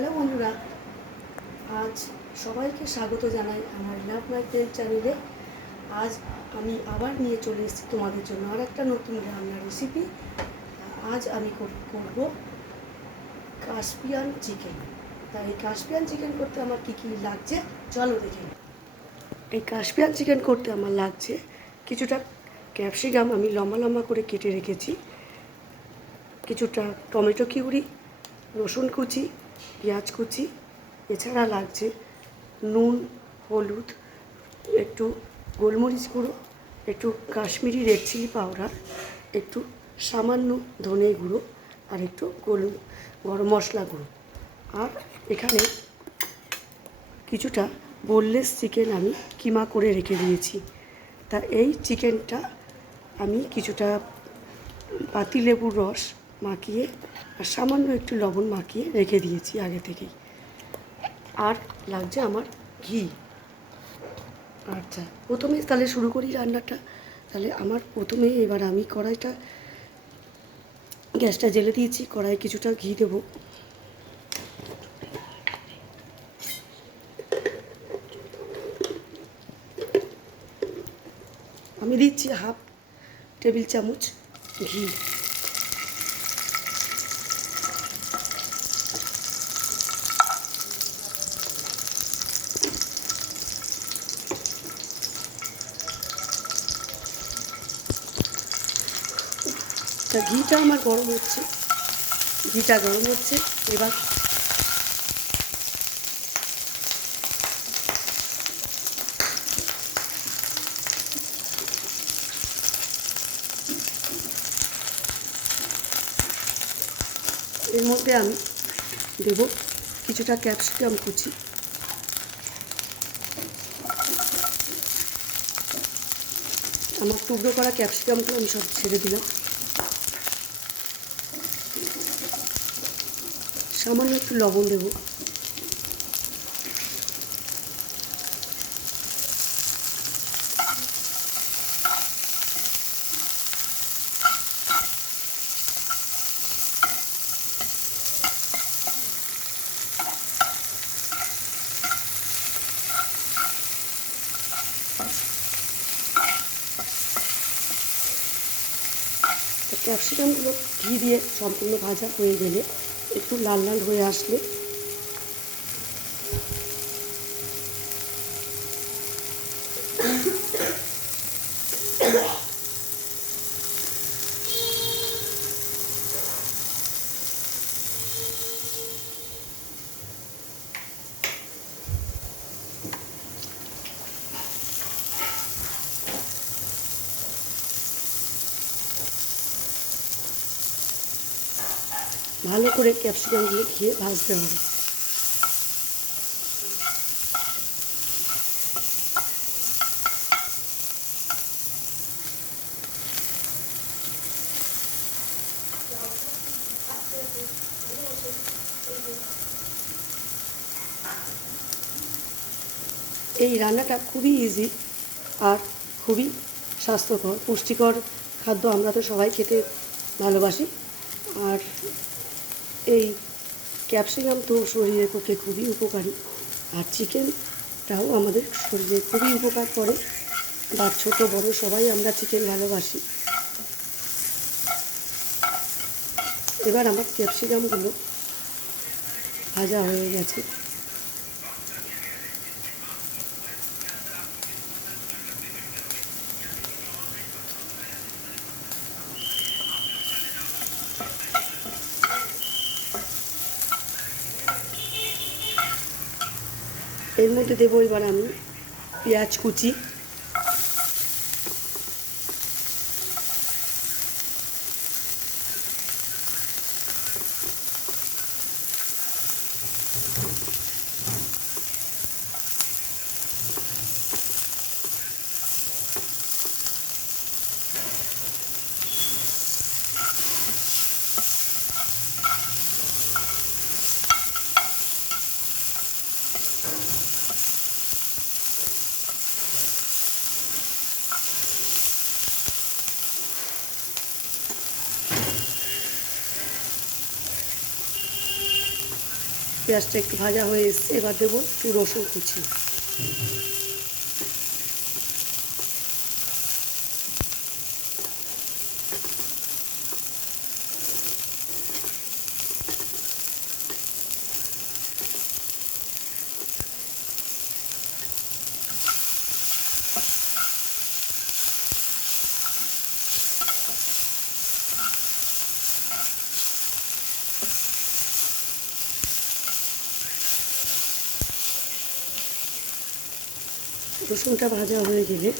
Hello বন্ধুরা, আজ সবাইকে স্বাগত জানাই আমার লাভ মাই তেল চ্যানেলে আজ আমি আবার নিয়ে চলে এসেছি তোমাদের জন্য আর একটা নতুন রান্নার রেসিপি আজ আমি কর- করব কাশ্মিয়ান চিকেন তাই এই কাশ্মিয়ান চিকেন করতে আমার কী কী লাগছে? চলো দেখে এই কাশ্মিয়ান চিকেন করতে আমার লাগছে কিছুটা ক্যাপসিকাম আমি লম্বা লম্বা করে কেটে রেখেছি। কিছুটা টমেটো কিউরি রসুন কুচি, পেঁয়াজ কুচি, এছাড়া লাগছে নুন, হলুদ, একটু গোলমরিচ গুঁড়ো, একটু কাশ্মীরি রেড চিলি পাউডার, একটু সামান্য ধনে গুঁড়ো আর একটু গোল, গরম মশলা গুঁড়ো। আর এখানে কিছুটা বোনলেস চিকেন আমি কিমা করে রেখে দিয়েছি। তা এই চিকেনটা আমি কিছুটা পাতিলেবুর রস মাখিয়ে আর সামান্য একটু লবণ মাখিয়ে রেখে দিয়েছি আগে থেকেই। আর লাগছে আমার ঘি। আচ্ছা প্রথমে তাহলে শুরু করি রান্নাটা। তাহলে আমার প্রথমে এবার আমি কড়াইটা, গ্যাসটা জেলে দিয়েছি কড়াই কিছুটা ঘি দেবো। আমি দিচ্ছি হাফ টেবিল চামচ ঘি। ঘিটা আমার গরম হচ্ছে। ঘিটা গরম হচ্ছে। এবার এর মধ্যে আমি দেব কিছুটা ক্যাপসিকাম কুচি। আমার টুকরো করা ক্যাপসিকামগুলো আমি সব ছেড়ে দিলাম। সামান্য একটু লবণ দেব তো ক্যাপসিকামগুলো ঘি দিয়ে সম্পূর্ণ ভাজা হয়ে গেলে একটু লাল লাল হয়ে আসলে ভালো করে ক্যাপসিকামগুলো খেয়ে ভাজতে হবে। এই রান্নাটা খুবই ইজি আর খুবই স্বাস্থ্যকর, পুষ্টিকর খাদ্য আমরা তো সবাই খেতে ভালোবাসি। আর এই ক্যাপসিকাম তো শরীরের পক্ষে খুবই উপকারী। আর চিকেনটাও আমাদের শরীরে খুবই উপকার করে। বা ছোট, বড় সবাই আমরা চিকেন ভালোবাসি। এবার আমার ক্যাপসিকামগুলো ভাজা হয়ে গেছে। এর মধ্যে দেবো এবার আমি পেঁয়াজ কুচি। পেঁয়াজটা একটু ভাজা হয়ে এসছে এবার দেবো একটু রসুন কুচি। রসুনটা ভাজা হয়ে গেলে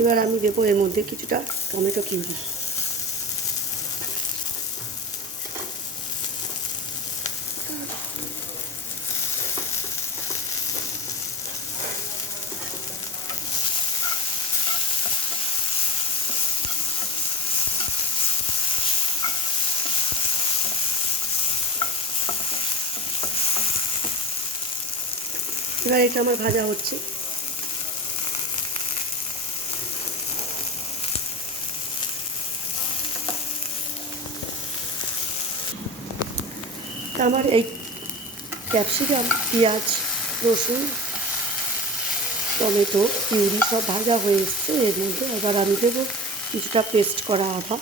এবার আমি দেবো এর মধ্যে কিছুটা টমেটো কিউরি। এবার এটা আমার ভাজা হচ্ছে। আমার এই ক্যাপসিকাম, পেঁয়াজ, রসুন, টমেটো, পিউরি সব ভাজা হয়ে এসছে। এর মধ্যে এবার আমি দেবো কিছুটা পেস্ট করা আদা।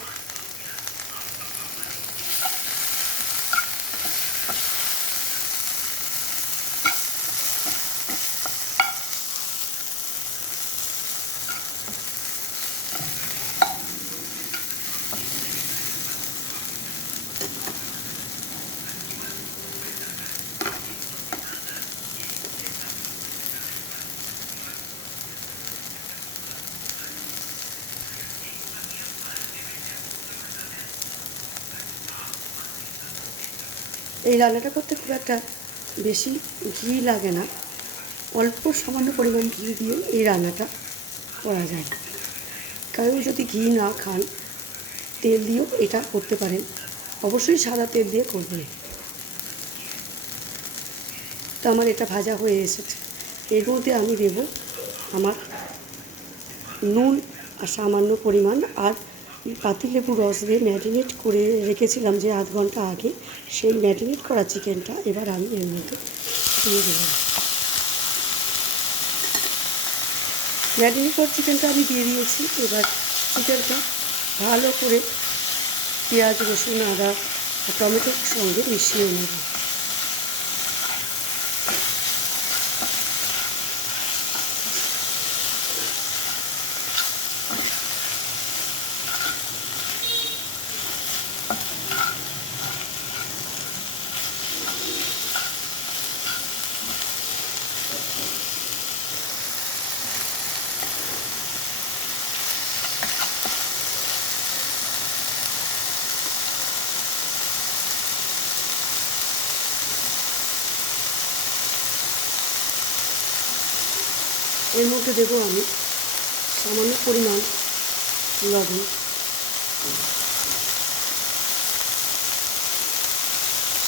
এই রান্নাটা করতে খুব একটা বেশি ঘি লাগে না। অল্প সামান্য পরিমাণ ঘি দিয়ে এই রান্নাটা করা যায়। কারণ যদি ঘি না খান, তেল দিয়েও এটা করতে পারেন। অবশ্যই সাদা তেল দিয়ে করবেন। তো আমার এটা ভাজা হয়ে এসেছে। এর মধ্যে আমি দেব আমার নুন আর সামান্য পরিমাণ আর পাতিলেবু রস দিয়ে ম্যারিনেট করে রেখেছিলাম যে আধ ঘণ্টা আগে। সেই ম্যারিনেট করা চিকেনটা এবার আমি এর মধ্যে দিয়ে দিলাম ম্যারিনেট করা চিকেনটা আমি দিয়ে দিয়েছি। এবার চিকেনটা ভালো করে পেঁয়াজ, রসুন, আদা টমেটোর সঙ্গে মিশিয়ে নেব। এর মধ্যে দেবো আমি সামান্য পরিমাণ লবণ।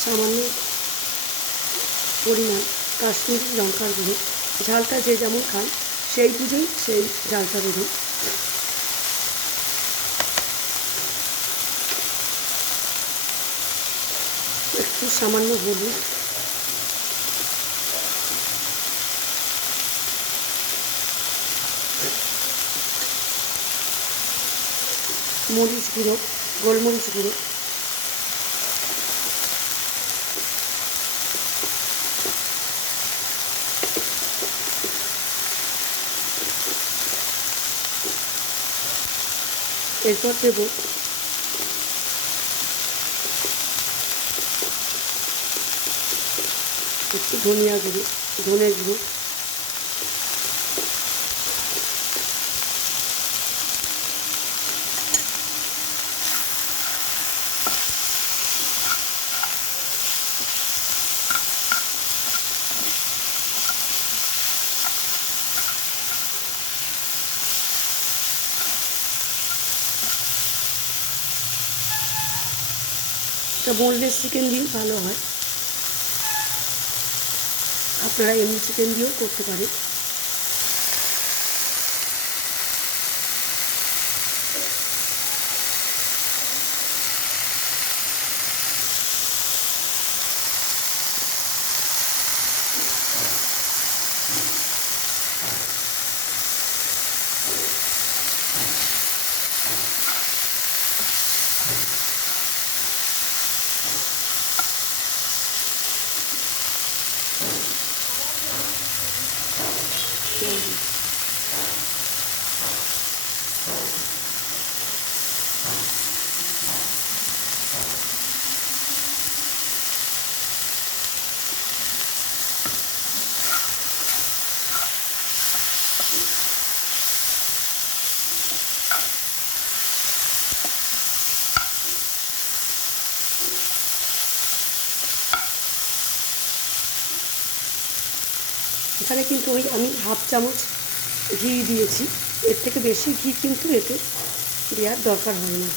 সামান্য পরিমাণ কাশ্মীরি লঙ্কার গুঁড়ো। ঝালটা যে যেমন খান, সেই বুঝেই সেই ঝালটা দেবেন। একটু সামান্য হলুদ মরিচ গুঁড়ো গোলমরিচ গুঁড়ো। এরপর দেব একটু ধনিয়া গুঁড়ো ধনে গুঁড়ো। বোনলেস চিকেন দিয়েও ভালো হয়। আপনারা এমনি চিকেন দিয়েও করতে পারেন। এখানে কিন্তু ওই আমি হাফ চামচ ঘি দিয়েছি। এর থেকে বেশি ঘি কিন্তু এতে দেওয়ার দরকার হয় না।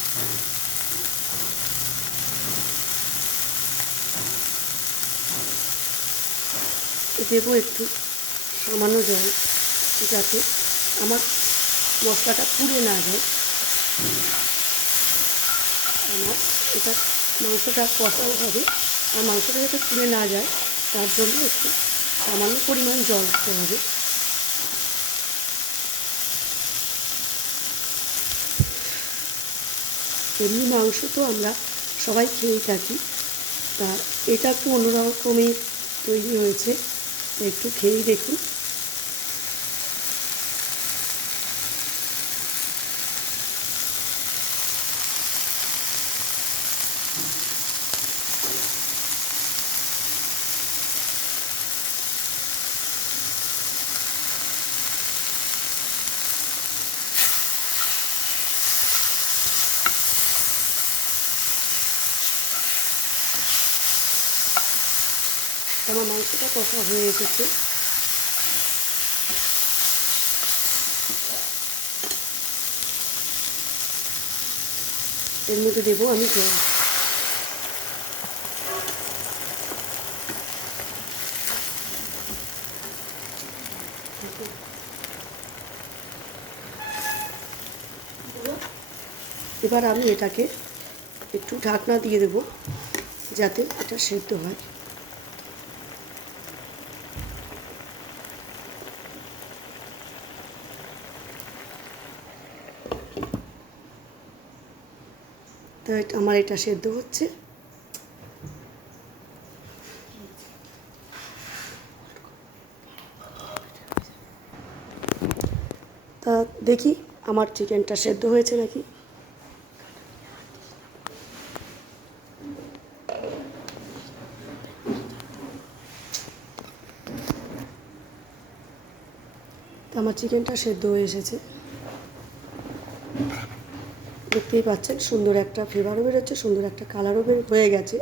দেবো একটু সামান্য জল যাতে আমার মশলাটা পুড়ে না যায়। আমার এটা মাংসটা কষাও হবে। আর মাংসটা যাতে পুড়ে না যায়, তার জন্য একটু সামান্য পরিমাণ জল দিতে হবে। এমনি মাংস তো আমরা সবাই খেয়েই থাকি। তা এটা একটু অন্যরকমের তৈরি হয়েছে। একটু খেয়েই দেখুন। আমার মাংসটা কষা হয়ে এসেছে। এর মধ্যে দেবো আমি জল। এবার আমি এটাকে একটু ঢাকনা দিয়ে দেবো যাতে এটা সেদ্ধ হয়। তো আমার এটা সেদ্ধ হচ্ছে। তা দেখি আমার চিকেনটা সেদ্ধ হয়েছে নাকি? আমার চিকেনটা সেদ্ধ হয়ে এসেছে। দেখতেই পাচ্ছেন সুন্দর একটা ফ্লেভারও বেরোচ্ছে সুন্দর একটা কালারও বের হয়ে গেছে।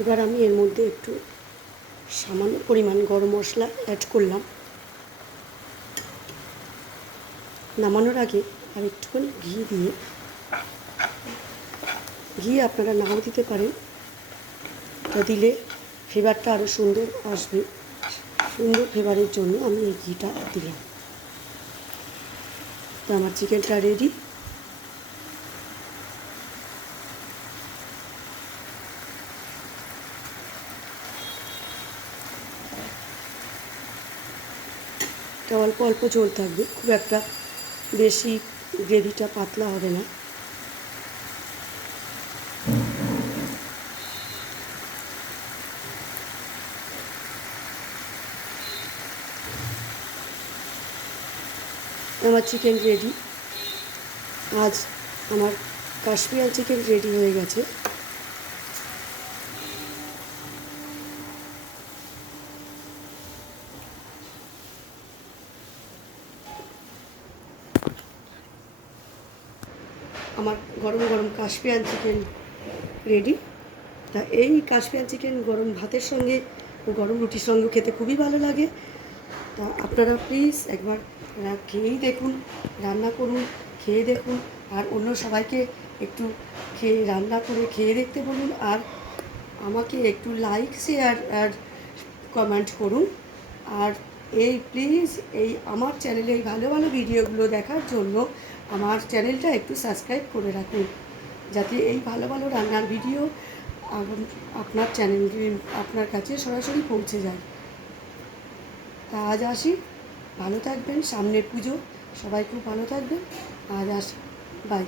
এবার আমি এর মধ্যে একটু সামান্য পরিমাণ গরম মশলা অ্যাড করলাম। নামানোর আগে আর একটুখানি ঘি দিয়ে, ঘি আপনারা নাও দিতে পারেন। তা দিলে ফ্লেভারটা আরও সুন্দর আসবে। সুন্দর ফ্লেভারের জন্য আমি এই ঘিটা দিলাম। তো আমার চিকেনটা রেডি এটা অল্প অল্প ঝোল থাকবে। খুব একটা বেশি গ্রেভিটা পাতলা হবে না। আমার চিকেন রেডি আজ আমার কাশ্মীর চিকেন রেডি হয়ে গেছে আমার গরম চিকেন রেডি তা এই কাশ্মীর চিকেন গরম ভাতের সঙ্গে ও গরম রুটির সঙ্গে খেতে খুবই ভালো লাগে। তা আপনারা প্লিজ একবার খেয়েই দেখুন, রান্না করুন, খেয়ে দেখুন, আর অন্য সবাইকে একটু খেয়ে, রান্না করে খেয়ে দেখতে বলুন, আর আমাকে একটু লাইক শেয়ার আর কমেন্ট করুন। আর এই প্লিজ এই আমার চ্যানেলে এই ভালো ভালো ভিডিওগুলো দেখার জন্য আমার চ্যানেলটা একটু সাবস্ক্রাইব করে রাখুন। যাতে এই ভালো ভালো রান্নার ভিডিও আপ- আপনার চ্যানেল আপনার কাছে সরাসরি পৌঁছে যায়। তা আজ আসি। ভালো থাকবেন। সামনের পুজো। সবাই খুব ভালো থাকবেন। আজ আসি বাই।